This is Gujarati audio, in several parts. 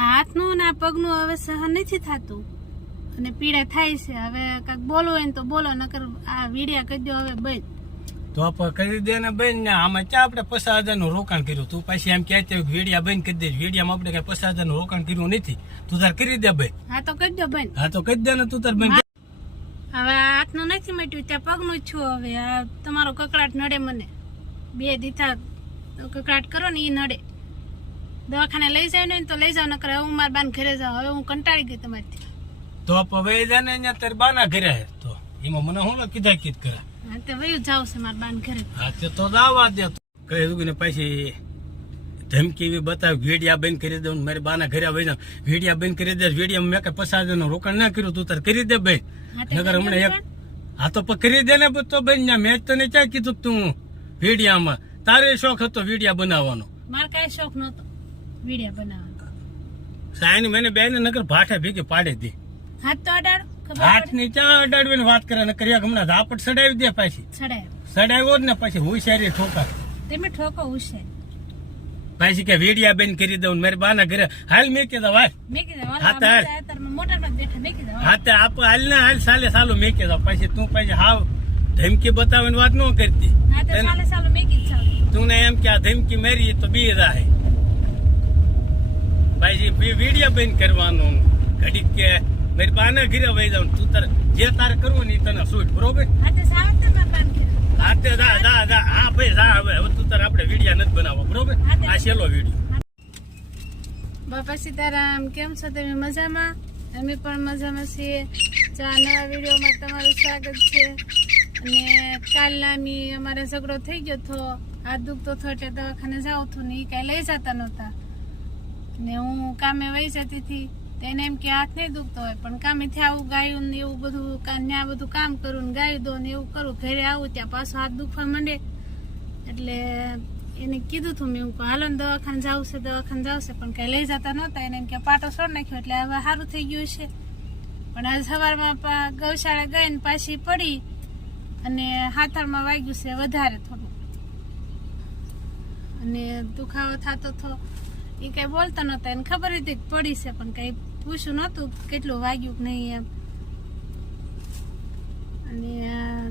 હાથનું ને આ પગનું હવે સહન નથી થતું. અને પીડા થાય છે. હવે કાંઈક બોલવું હોય ને તો બોલો નકર આ વીડિયા કરી દો હવે બંધ. તો કરી દે ને બેન ને આમાં ક્યાં આપણે પચાસ હજારનું રોકાણ કર્યું? તું પછી એમ કહેતી વેડિયા બંધ કરી દે વેડિયામાં આપણે કઈ પચાસ રોકાણ કર્યું નથી. તું તાર કરી દે ભાઈ. હા તો કરી દો બંધ. હા તો કરી દે ને તું તાર બેન હવે હાથનું નથી મટ્યું. ત્યાં પગનું જ છું હવે. આ તમારો કકડાટ નડે મને. બે દીથા કકડાટ કરો ને એ નડે. દવાખાને લઈ જાય ને તો લઈ જાવ નકર હું મારા બાન ઘરે જાવ હવે હું કંટાળી ગઈ તમારી તો હવે જાય ને અહીંયા તારી બાના ઘરે. હે તો એમાં મને હું કીધા કીધ કરે? હા તે વયું જાવ છે મારા બાન ઘરે. હા તે તો દાવા દે તું. કહી દઉં ને પછી ધમકી એવી બતાવ વેડિયા બંધ કરી દઉં મારી બાના ઘરે આવી જાવ. વેડિયા બંધ કરી દે વેડિયા મેં કઈ પસાર હજાર રોકાણ ના કર્યું તું તાર કરી દે ભાઈ. નગર હમણાં એક હા તો કરી દે ને તો બેન ના મેં તને ક્યાં કીધું તું વેડિયામાં. તારે શોખ હતો વેડિયા બનાવવાનો. મારે કઈ શોખ નહોતો. વીડિયો બનાવવાનો સાયન મેને બેન નકર ભાઠે ભેગી પાડે દે. હાથ તો અડાડ હાથની ચા અડાડવીને વાત કરે ને કર્યા હમણાં ઝાપટ સડાવી દે પાછી. છડાય સડાવ્યો જ ને પછી હોશિયારી ઠોકા. તમે ઠોકો ઉશે પાછી કે વીડિયા બેન કરી દઉં મારી બાના ઘરે. હાલ મેં કે ભાઈ મેં કીધું હા, ઓલા તાર. મોટા અત્યારમાં મોટરમાં જ બેઠા મેં કીધું હા તે આપ હાલ ને હાલ સાલે સાલું મેં કીધું પછી તું પછી હાવ ધમકી બતાવીને વાત ન કરતી. હા તું ને એમ કે આ ધમકી મેરી તો બી રાહે. ભાઈ વીડિયો બેન કરવાનું. ઘડીક કે મારી બાને ઘરે વહી જાઉં તું તારે જે તારે કરવું ને તને સૂટ બરોબર? હા તે જા જા જા. હા ભાઈ જા હવે. હવે તું તારે આપણે વીડિયો નથી બનાવવા. બરોબર? આ છેલ્લો વીડિયો. બાપા સીતારામ કેમ છો તમે? મજામાં? અમે પણ મજામાં છીએ. ચા નવા વિડીયોમાં તમારું સ્વાગત છે. અને કાલના મી અમારે ઝઘડો થઈ ગયો હતો હાથ દુખતો હતો એટલે દવાખાને જાઉં હતું ને એ કાંઈ લઈ જતા નહોતા. ને હું કામે વહી જતી હતી તો એને એમ કે હાથ નહીં દુખતો હોય પણ કામેથી આવું ગાયું ને એવું બધું કા- ત્યાં બધું કામ કરું ને ગાયું દો ને એવું કરું ઘરે આવું ત્યાં પાછો હાથ દુખવા માંડે. એટલે એને કીધું હતું મેં કહું, હાલો ને દવાખાને જવું છે દવાખાને જવું છે. પણ કઈ લઈ જતા નહોતા એને એમ કે પાટો છોડ નાખ્યો એટલે હવે સારું થઈ ગયું છે પણ આજ સવારમાં ગૌશાળા ગઈ ને પાછી પડી અને હાથળમાં વાગ્યું છે વધારે થોડું. અને દુખાવો થતો હતો એ કઈ બોલતા નહોતા એને ખબર હતી પડી છે, પણ કઈ પૂછ્યું નહોતું કેટલું વાગ્યું કે નહીં એમ. અને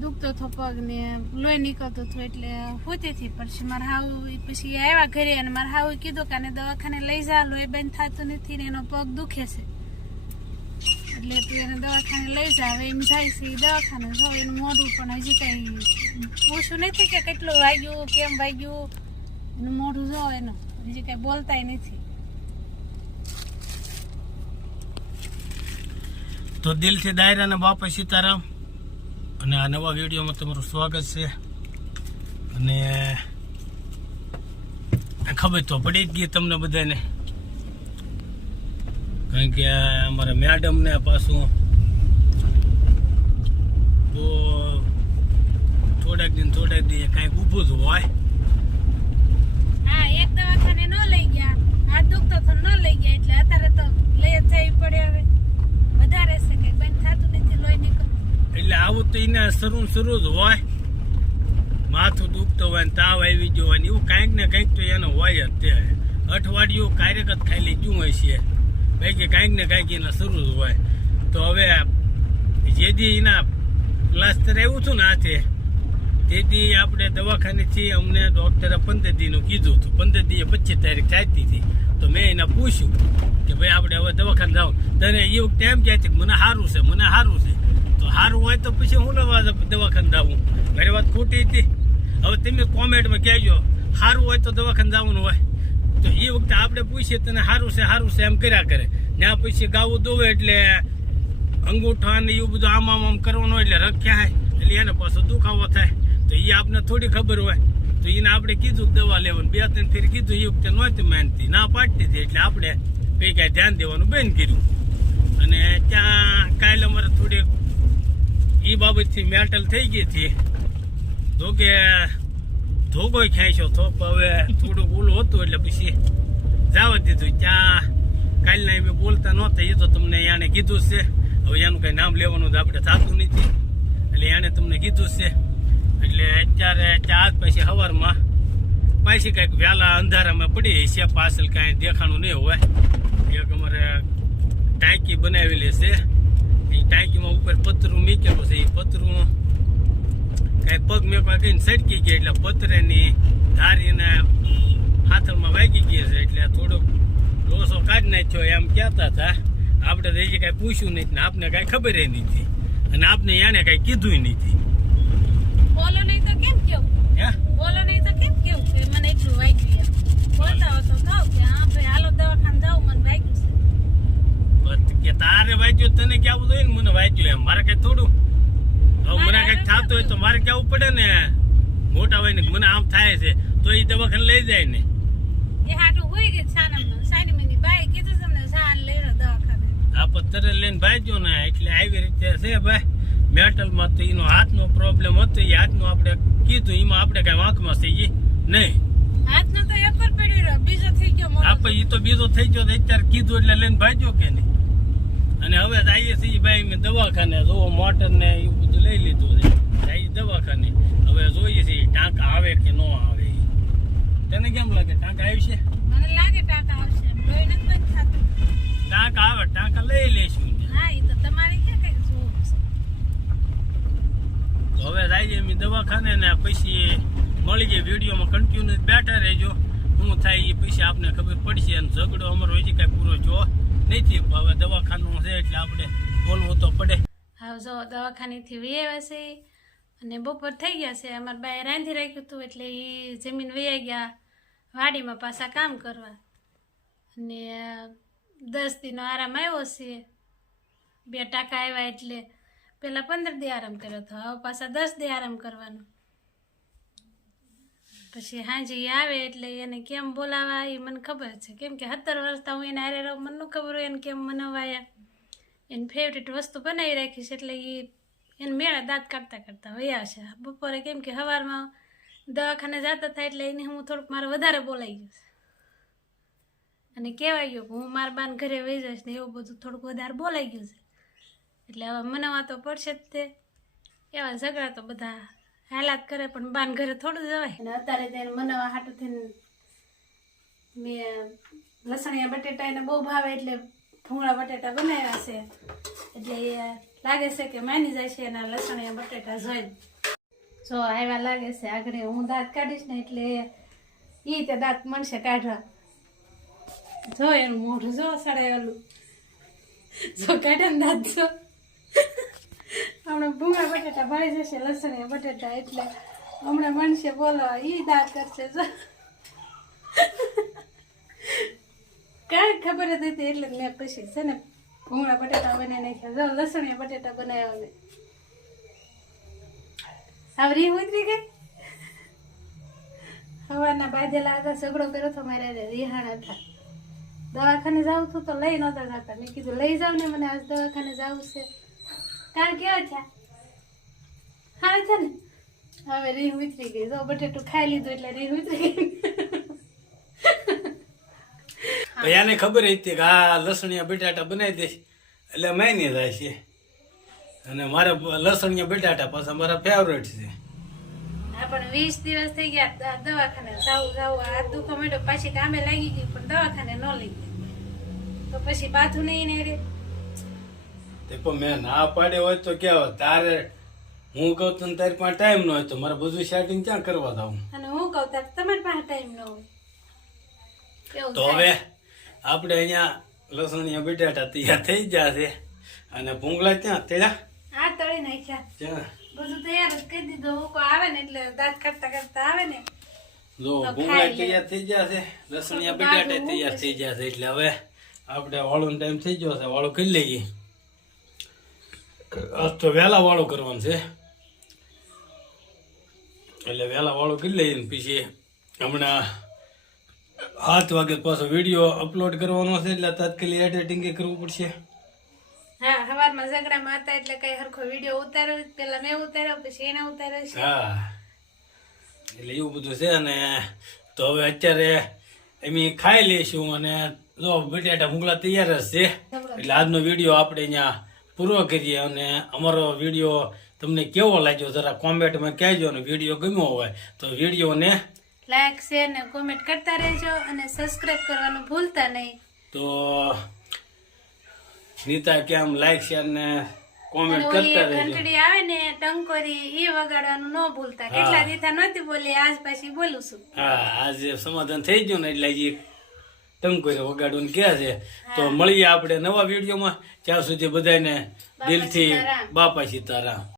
દુખતો હતો પગ ને લોહી નીકળતો હતો એટલે હોતી હતી પછી મારા હાવ પછી આવ્યા ઘરે અને મારા હાવ કીધું કે આને દવાખાને લઈ જા, લોહી બંધ થતું નથી ને એનો પગ દુખે છે. એટલે તું એને દવાખાને લઈ જા, હવે એમ જાય છે એ દવાખાને. જો, એનું મોઢું પણ હજી કઈ પૂછ્યું નથી કે કેટલું વાગ્યું, કેમ વાગ્યું. એનું મોઢું જો એનું. હજી કઈ બોલતાય નથી. તો દિલથી દાયરાના બાપા સીતારામ. અને આ નવા વિડીયોમાં તમારું સ્વાગત છે. અને ખબર તો પડી જ ગઈ તમને બધાને. કારણ કે અમારા મેડમને પાછું તો થોડાક દિન થોડાક દિન કાંઈક ઊભું જ હોય. એક દવાખાને ન લઈ ગયા. હાથ દુખતો તો ન લઈ ગયા, એટલે અત્યારે તો લઈ જ જવી પડે હવે. વધારે છે કે બંધ થતું નથી લોહી નીકળતું એટલે આવું તો એને શરૂ શરૂ જ હોય. માથું દુખતો હોય ને તાવ આવી ગયો હોય ને એવું કાંઈક ને કંઈક તો એનો હોય જ તે. અઠવાડિયું કાર્યક જ ખાઈ ગયું હોય છે. ભાઈ કે કાંઈક ને કાંઈક એના શરૂ જ હોય. તો હવે જેથી એના પ્લાસ્ટર આવ્યું હતું ને હાથે તેથી આપણે દવાખાનેથી અમને ડૉક્ટરે પંદર દીનું કીધું હતું. પંદર દીએ પચીસ તારીખ ચાલતી હતી. તો મેં એને પૂછ્યું કે ભાઈ આપણે હવે દવાખાને જાવ તને એ વખતે એમ કહે છે કે મને સારું છે, મને સારું છે. તો સારું હોય તો પછી હું દવાખાને જાઉં. મારી વાત ખોટી હતી. હવે તમે કોમેન્ટમાં કહેજો, સારું હોય તો દવાખાને જવાનું હોય. તો એ વખતે આપણે પૂછીએ તને સારું છે સારું છે એમ કર્યા કરે. ત્યાં પછી ગાવું દોવે એટલે અંગૂઠા ને એવું બધું આમ આમ આમ કરવાનું એટલે રખ્યા એટલે એને પાછો દુખાવો થાય. તો એ આપને થોડી ખબર હોય. તો એને આપણે કીધું દવા લેવાનું. બે ત્રણ ફેર કીધું એ વખતે નહોતી માનતી. ના પાડતી હતી એટલે આપણે કંઈ કાંઈ ધ્યાન દેવાનું બંધ કર્યું. અને ત્યાં કાલે અમારે થોડી એ બાબતથી મેટલ થઈ ગઈ હતી. તો કે ધોગોય ખેંચ્યો તો હવે થોડુંક ઓલું હતું એટલે પછી જવા દીધું. ત્યાં કાલના એમ બોલતા નહોતા. એ તો તમને એને કીધું છે. હવે એનું કંઈ નામ લેવાનું આપણે થતું નથી. એટલે એને તમને કીધું છે. એટલે અત્યારે ચાર પછી સવારમાં પાછી કંઈક વહેલા અંધારામાં પડી છે પાછળ કાંઈ દેખાણું નહીં હોય. એક અમારે ટાંકી બનાવેલી છે. એ ટાંકીમાં ઉપર પતરું મીકેલું છે. એ પતરું કાંઈ પગ મેકવા કહીને સડકી ગઈ એટલે પતરેની ધારીને હાથળમાં વાગી ગયા છે. એટલે થોડોક લોસો કાઢી નાખ્યો એમ કહેતા હતા. આપણે તો એ કાંઈ પૂછ્યું નહીં ને આપને કાંઈ ખબર નથી. અને આપને એને કાંઈ કીધું નથી. બોલો નહીં તો કેમ કેવું? હે? બોલો નહીં તો કેમ કેવું? કે મને એટલું વાગ્યું બોલતા તો કહો કે હા ભાઈ હાલો દવાખાને જાવ મને વાગ્યું છે. કે તારે વાંચ્યું તને કેવું જોઈએ ને? મને વાંચ્યું એમ. મારે કઈ થોડું? મને કંઈક થતું હોય તો મારે કેવું પડે ને. મોટા હોય ને મને આમ થાય છે તો એ દવાખાને લઈ જાય ને. એ હાટું હોય ગઈ સાનમ સાની મની બાઈ કીધું તમને સાન લઈ રહ્યો દવાખાને. આ પથ્થર લઈને ભાઈ ને એટલે આવી રીતે છે ભાઈ. મેટલમાં તો એનો હાથનો પ્રોબ્લેમ હતો એ હાથનું આપણે કીધું એમાં આપણે કઈ વાંકમાં થઈ નહીં. હાથનો તો એક પર પડી રહ્યો બીજો થઈ ગયો આપણે એ તો બીજો થઈ ગયો તો અત્યારે કીધું એટલે લઈને ભાગ્યો કે નહીં? અને હવે જઈએ છીએ ભાઈ મેં દવાખાને જો મોટર ને એવું બધું લઈ લીધું છે. જઈએ દવાખાને. હવે જોઈએ છીએ ટાંકા આવે કે ન આવે. તને કેમ લાગે ટાંકા આવશે? મને લાગે ટાંકા આવશે લોહી નથી બંધ થતું. ટાંકા આવે ટાંકા લઈ લઈશું. હા એ તો તમારે ક્યાં કઈ જોવું છે હવે જઈએ એમ દવાખાને ને પછી મળી જાય વિડીયોમાં કન્ટિન્યુ બેઠા રહેજો. શું થાય એ પછી આપને ખબર પડશે અને ઝઘડો અમારો હજી કાંઈ પૂરો જો નથી હવે દવાખાનું છે એટલે આપણે બોલવું તો પડે. હા, જો, દવાખાનેથી વૈયા છે અને બપોર થઈ ગયા છે. અમારા બાએ રાંધી રાખ્યું હતું એટલે એ જમીન વૈયા ગયા. વાડીમાં પાછા કામ કરવા. અને દસ દિનો આરામ આવ્યો છે. બે ટાકા આવ્યા એટલે પેલા પંદર દે આરામ કર્યો હતો હવે પાછા દસ દે આરામ કરવાનો. પછી હાજી આવે એટલે એને કેમ બોલાવા એ મને ખબર છે. કેમ કે સત્તર વર્ષતા હું એને હારે રહું મને ખબર હોય એને કેમ મનાવાયા. એને ફેવરેટ વસ્તુ બનાવી રાખી છે એટલે એ એને મેળા દાંત કાઢતા કાઢતા વયા છે બપોરે કેમ કે સવારમાં દવાખાને જતા થાય એટલે એને હું થોડુંક મારે વધારે બોલાઈ ગયું અને કહેવાય ગયું કે હું મારા બાન ઘરે વહી જઈશ ને એવું બધું થોડુંક વધારે બોલાઈ ગયું છે. એટલે હવે મનાવા તો પડશે જ તે. એવા ઝઘડા તો બધા હાલાત કરે, પણ બાન ઘરે થોડું જવાય અને અત્યારે તેને મનાવા હાટું થઈને મેં લસણિયા બટેટા એને બહુ ભાવે એટલે ભૂંગળા બટેટા બનાવ્યા છે. એટલે એ લાગે છે કે માની જાય છે એના લસણિયા બટેટા જોઈને. જો આવ્યા લાગે છે, આગળ હું દાંત કાઢીશ ને એટલે એ તે દાંત મળશે કાઢવા. જો એનું મોઢું જો સડાયેલું જો કાઢે દાંત જો. હમણાં ભૂંગા બટેટા ભાઈ જશે લસણિયા બટેટા એટલે હમણાં મનશે બોલો, ઈ દાંત કરશે. કાંઈ ખબર જ હતી એટલે મેં પછી છે ને ભૂંગળા બટેટા બનાવી નાખ્યા. જો લસણીયા બટેટા બનાવ્યા મેં સાવરી ઉતરી ગઈ? હવાના બાજેલા હતા, ઝઘડો કર્યો તો મારે રિહાણ હતા. દવાખાને જાઉં છું તો લઈ નહોતા જતા. મેં કીધું, લઈ જાવ ને મને આજ દવાખાને જવું છે. કારણ કેવો છે? હા છે ને? હવે રીહ ઉતરી ગઈ. જો બટેટું ખાઈ લીધું એટલે રીહ ઉતરી ગઈ. તો ખબર હતી કે આ લસણિયા બટાટા બનાવી દઈશ. એટલે માની જાય છે. અને મારા લસણિયા બટાટા પાછા મારા ફેવરેટ છે. હા પણ વીસ દિવસ થઈ ગયા. દવાખાને સાવ જાવું આ દુખો માંડ્યો. પાછી કામે લાગી ગઈ પણ દવાખાને ન લઈ ગઈ તો પછી પાછું નહીં ને રે તે પણ મેં ના પાડ્યો હોય તો કેવો? તારે હું કહું તને તારી પાસે ટાઈમ ન હોય તો મારે બધું સેટિંગ ક્યાં કરવા દઉં અને હું કહું તમારી પાસે ટાઈમ ન હોય. તો હવે આપણે અહીંયા લસણિયા બટાટા તૈયાર થઈ છે. અને ભૂંગળા ત્યાં તેડા? હા તળી નાખ્યા. ત્યાં બધું તૈયાર જ કરી દીધું. હું આવે ને એટલે દાંત કાઢતા કાઢતા આવે ને. જો ભૂંગળા તૈયાર થઈ ગયા છે. લસણિયા બટાટા તૈયાર થઈ છે. એટલે હવે આપણે વાળું ટાઈમ થઈ ગયો છે. વાળું કરી લઈએ. તો વહેલા વાળો કરવાનું છે. એટલે વહેલા વાળો કરી લઈએ પછી હમણાં સાત વાગે પાછો વીડિયો અપલોડ કરવાનો છે એટલે તાત્કાલિક એડિટિંગ કરવું પડશે. હા સવારમાં ઝઘડામાં માતા એટલે કઈ હરખો વીડિયો ઉતાર્યો પેલા મેં ઉતાર્યો પછી એને ઉતાર્યો છે. હા. એટલે એવું બધું છે અને તો હવે અત્યારે એમ ખાઈ લઈશું અને જો બટાટા મુગલા તૈયાર જ છે. એટલે આજનો વીડિયો આપણે અહીંયા પૂરો કરીએ અને અમારો વીડિયો તમને કેવો લાગ્યો? જરા કોમેન્ટમાં કહેજો અને વીડિયો ગમ્યો હોય તો વિડીયોને લાઈક શેર ને કોમેન્ટ કરતા રહેજો અને સબસ્ક્રાઇબ કરવાનું ભૂલતા નહીં. તો નીતા કેમ લાઈક શેર ને અને કોમેન્ટ કરતા રહેજો. ઘંટડી આવે ને ટંકોરી એ વગાડવાનું ન ભૂલતા. કેટલા દીધા નહોતી બોલી આજ પછી બોલું છું. હા આજે સમાધાન થઈ ગયું ને એટલે ટંકોરે વગાડવાનું ક્યાં છે? તો મળીએ આપણે નવા વિડીયોમાં. ત્યાં સુધી બધાને દિલથી. બાપા સીતારામ.